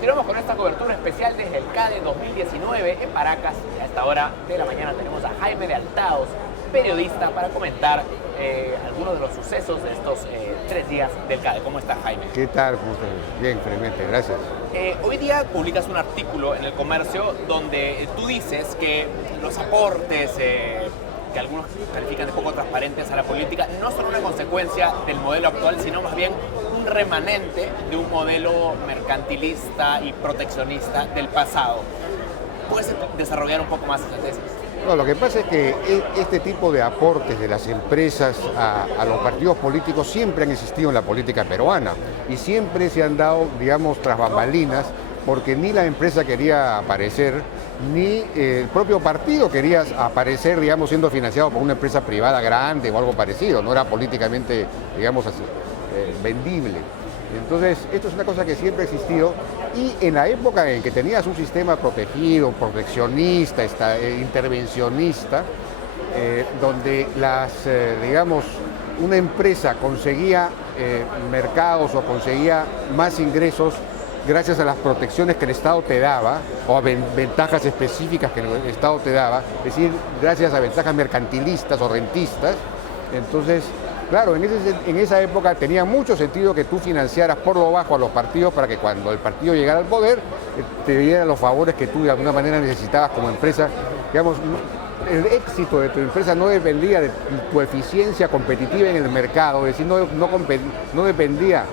continuamos con esta cobertura especial desde el CADE 2019 en Paracas. Y a esta hora de la mañana tenemos a Jaime de Altaos, periodista, para comentar algunos de los sucesos de estos 3 días del CADE. ¿Cómo está, Jaime? ¿Qué tal? ¿Cómo estás? Bien, felizmente, gracias. Hoy día publicas un artículo en El Comercio donde tú dices que los aportes que algunos califican de poco transparentes a la política no son una consecuencia del modelo actual, sino más bien un remanente de un modelo mercantilista y proteccionista del pasado. ¿Puedes desarrollar un poco más esa tesis? No, lo que pasa es que este tipo de aportes de las empresas a los partidos políticos siempre han existido en la política peruana y siempre se han dado, digamos, tras bambalinas, porque ni la empresa quería aparecer, ni el propio partido quería aparecer, digamos, siendo financiado por una empresa privada grande o algo parecido, no era políticamente, digamos, así, vendible. Entonces, esto es una cosa que siempre ha existido y en la época en que tenías un sistema protegido, proteccionista, intervencionista, donde digamos, una empresa conseguía mercados o conseguía más ingresos gracias a las protecciones que el Estado te daba o a ventajas específicas que el Estado te daba, es decir, gracias a ventajas mercantilistas o rentistas. Entonces, claro, en esa época tenía mucho sentido que tú financiaras por lo bajo a los partidos para que cuando el partido llegara al poder te diera los favores que tú de alguna manera necesitabas como empresa. Digamos, el éxito de tu empresa no dependía de tu eficiencia competitiva en el mercado, es decir, no dependía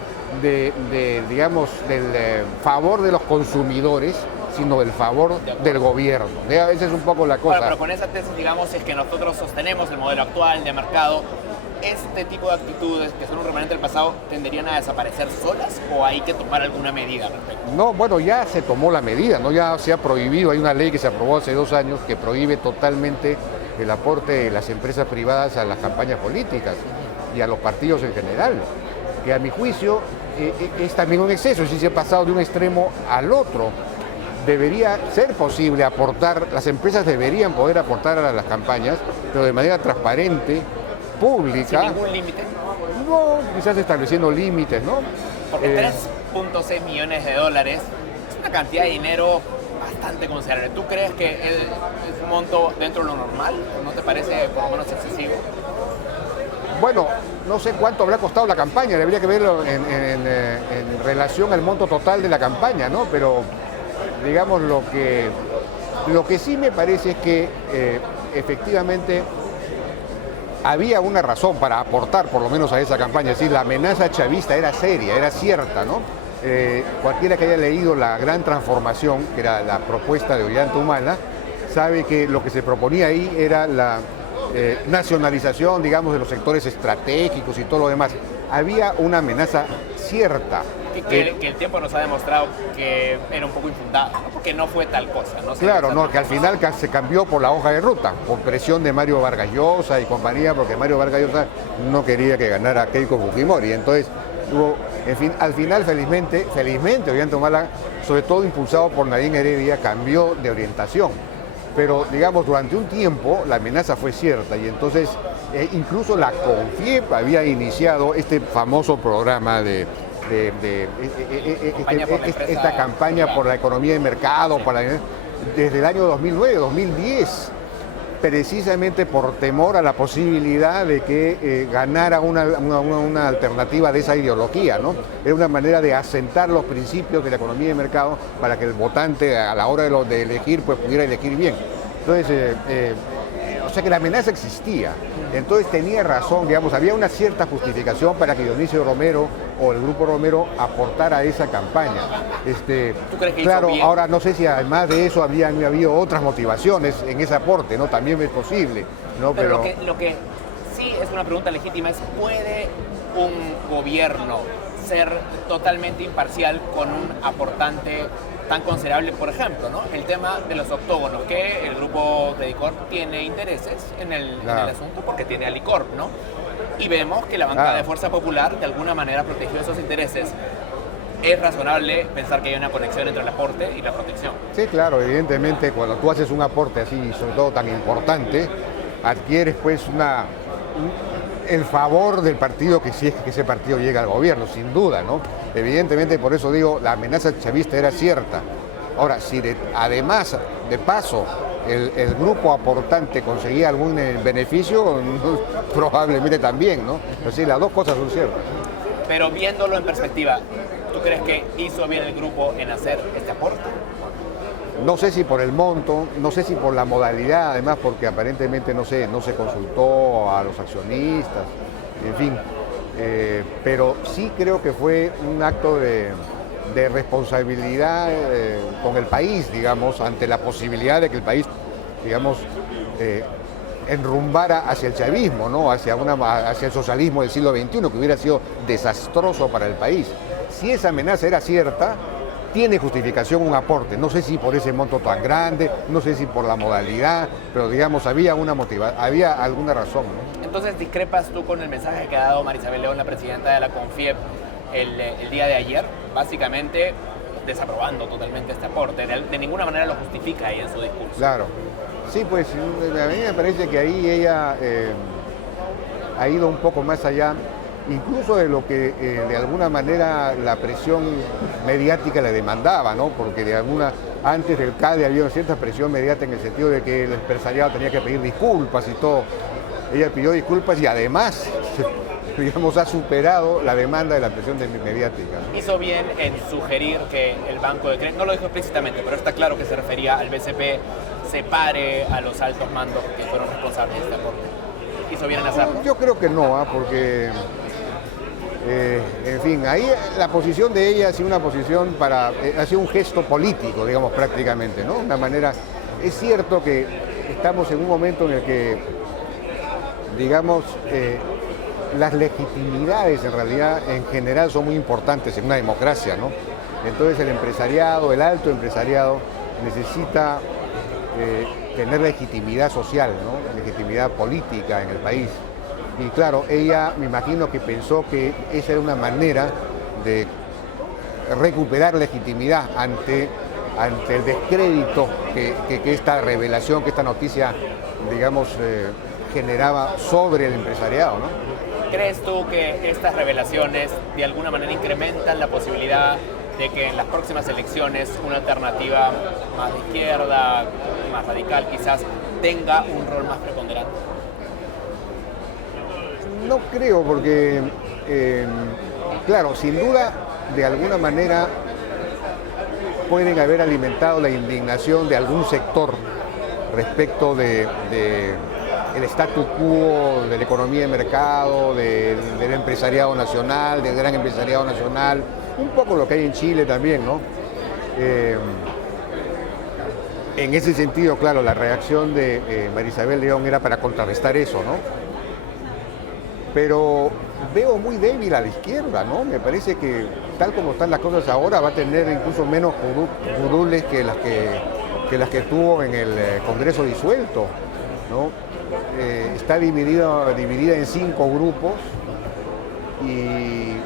digamos, del favor de los consumidores, sino del favor del gobierno. Esa es un poco la cosa. Bueno, pero con esa tesis, digamos, es que nosotros sostenemos el modelo actual de mercado. ¿Este tipo de actitudes, que son un remanente del pasado, tenderían a desaparecer solas o hay que tomar alguna medida al respecto? No, bueno, ya se tomó la medida, ¿no? Ya se ha prohibido, hay una ley que se aprobó hace 2 años que prohíbe totalmente el aporte de las empresas privadas a las campañas políticas y a los partidos en general, que a mi juicio es también un exceso, es decir, se ha pasado de un extremo al otro. Debería ser posible aportar, las empresas deberían poder aportar a las campañas, pero de manera transparente, pública. ¿Sin ningún límite? No, quizás estableciendo límites, ¿no? Porque 3.6 millones de dólares es una cantidad de dinero bastante considerable. ¿Tú crees que es un monto dentro de lo normal? ¿No te parece por lo menos excesivo? Bueno, no sé cuánto habrá costado la campaña, debería que verlo en relación al monto total de la campaña, ¿no? Pero, digamos, lo que sí me parece es que efectivamente había una razón para aportar por lo menos a esa campaña, es decir, la amenaza chavista era seria, era cierta, ¿no? Cualquiera que haya leído La Gran Transformación, que era la propuesta de Ollanta Humala, sabe que lo que se proponía ahí era la nacionalización, digamos, de los sectores estratégicos y todo lo demás. Había una amenaza cierta. Que el tiempo nos ha demostrado que era un poco infundada, ¿no? Porque no fue tal cosa. ¿No? Claro, no, que al final se cambió por la hoja de ruta, por presión de Mario Vargas Llosa y compañía, porque Mario Vargas Llosa no quería que ganara Keiko Fujimori. Entonces, al final, felizmente, Ollanta Humala, sobre todo impulsado por Nadine Heredia, cambió de orientación. Pero, digamos, durante un tiempo la amenaza fue cierta y entonces incluso la CONFIEP había iniciado este famoso programa esta campaña por la economía de mercado, desde el año 2009, 2010, precisamente por temor a la posibilidad de que ganara una alternativa de esa ideología, ¿no? Era una manera de asentar los principios de la economía de mercado para que el votante a la hora de elegir pues pudiera elegir bien. Entonces, o sea que la amenaza existía, entonces tenía razón, digamos, había una cierta justificación para que Dionisio Romero o el Grupo Romero aportara a esa campaña. ¿Tú crees que claro, hizo bien? ahora no sé si además de eso habían habido otras motivaciones en ese aporte, ¿no? También es posible, ¿no? Pero lo que sí es una pregunta legítima es, ¿puede un gobierno ser totalmente imparcial con un aportante tan considerable? Por ejemplo, ¿no? El tema de los octógonos, que el grupo de Licorp tiene intereses en el asunto porque tiene a Licorp, ¿no? Y vemos que la bancada de Fuerza Popular de alguna manera protegió esos intereses. ¿Es razonable pensar que hay una conexión entre el aporte y la protección? Sí, claro, evidentemente cuando tú haces un aporte así, sobre todo tan importante, adquieres pues el favor del partido, que si es que ese partido llega al gobierno, sin duda, ¿no? Evidentemente, por eso digo, la amenaza chavista era cierta. Ahora, si además, de paso, el grupo aportante conseguía algún beneficio, probablemente también, ¿no? Así, las dos cosas son ciertas. Pero viéndolo en perspectiva, ¿tú crees que hizo bien el grupo en hacer este aporte? No sé si por el monto, no sé si por la modalidad, además porque aparentemente no se consultó a los accionistas, en fin. Pero sí creo que fue un acto de responsabilidad con el país, digamos, ante la posibilidad de que el país, digamos, enrumbara hacia el chavismo, ¿no? hacia el socialismo del siglo XXI, que hubiera sido desastroso para el país. Si esa amenaza era cierta, tiene justificación un aporte. No sé si por ese monto tan grande, no sé si por la modalidad, pero digamos, había alguna razón, ¿no? Entonces, ¿discrepas tú con el mensaje que ha dado Marisabel León, la presidenta de la CONFIEP, el día de ayer? Básicamente desaprobando totalmente este aporte. De ninguna manera lo justifica ella en su discurso. Claro. Sí, pues a mí me parece que ahí ella ha ido un poco más allá, incluso de lo que de alguna manera la presión mediática le demandaba, ¿no? Porque antes del CADE había una cierta presión mediática en el sentido de que el empresariado tenía que pedir disculpas y todo. Ella pidió disculpas y además, digamos, ha superado la demanda de la presión mediática, ¿no? Hizo bien en sugerir que el Banco de Crédito, no lo dijo explícitamente, pero está claro que se refería al BCP, separe a los altos mandos que fueron responsables de este aporte. ¿Hizo bien en hacerlo? Yo creo que no, porque, en fin, ahí la posición de ella ha sido una posición ha sido un gesto político, digamos, prácticamente, ¿no? Una manera, es cierto que estamos en un momento en el que, digamos, las legitimidades en realidad en general son muy importantes en una democracia, ¿no? Entonces el empresariado, el alto empresariado, necesita tener legitimidad social, ¿no? Legitimidad política en el país. Y claro, ella me imagino que pensó que esa era una manera de recuperar legitimidad ante el descrédito que esta revelación, que esta noticia, digamos, generaba sobre el empresariado, ¿no? ¿Crees tú que estas revelaciones de alguna manera incrementan la posibilidad de que en las próximas elecciones una alternativa más de izquierda, más radical quizás, tenga un rol más preponderante? No creo, porque, claro, sin duda, de alguna manera pueden haber alimentado la indignación de algún sector respecto del status quo, de la economía de mercado, del empresariado nacional, del gran empresariado nacional, un poco lo que hay en Chile también, ¿no? En ese sentido, claro, la reacción de Marisabel León era para contrarrestar eso, ¿no? Pero veo muy débil a la izquierda, ¿no? Me parece que tal como están las cosas ahora va a tener incluso menos curules que las que tuvo en el Congreso disuelto, ¿no? Está dividida en 5 grupos y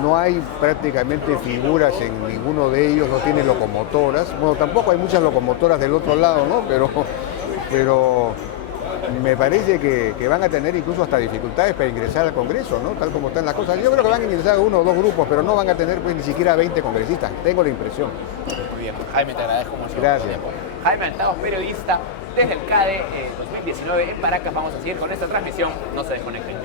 no hay prácticamente figuras en ninguno de ellos, no tiene locomotoras. Bueno, tampoco hay muchas locomotoras del otro lado, ¿no? Pero me parece que van a tener incluso hasta dificultades para ingresar al Congreso, ¿no? Tal como están las cosas. Yo creo que van a ingresar 1 o 2 grupos, pero no van a tener pues, ni siquiera 20 congresistas, tengo la impresión. Muy bien, Jaime, te agradezco mucho. Gracias. Jaime Antaos, periodista desde el CADE 2019 en Paracas. Vamos a seguir con esta transmisión, no se desconecten.